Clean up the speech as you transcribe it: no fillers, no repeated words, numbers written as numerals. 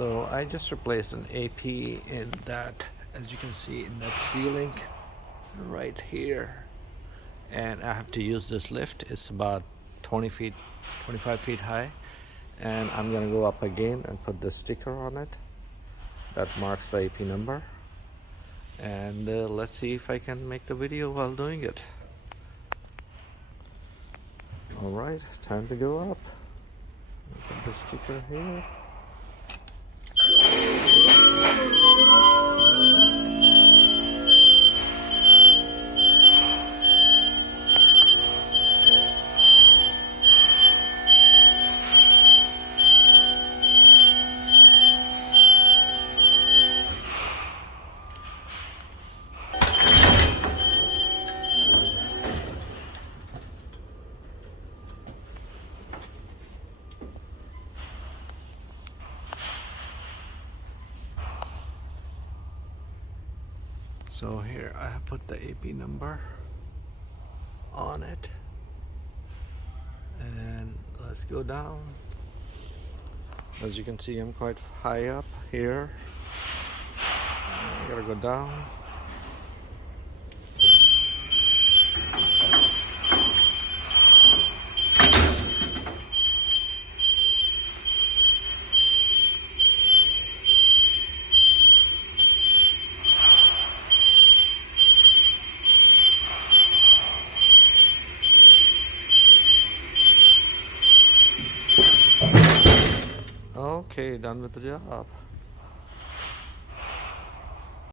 So I just replaced an AP in that, as you can see, in that ceiling right here, and I have to use this lift. It's about 20 feet 25 feet high, and I'm gonna go up again and put the sticker on it that marks the AP number, and let's see if I can make the video while doing it. All right, time to go up. Put the sticker here. So here I have put the AP number on it, and let's go down. As you can see, I'm quite high up here. I gotta go down. Okay, done with the job.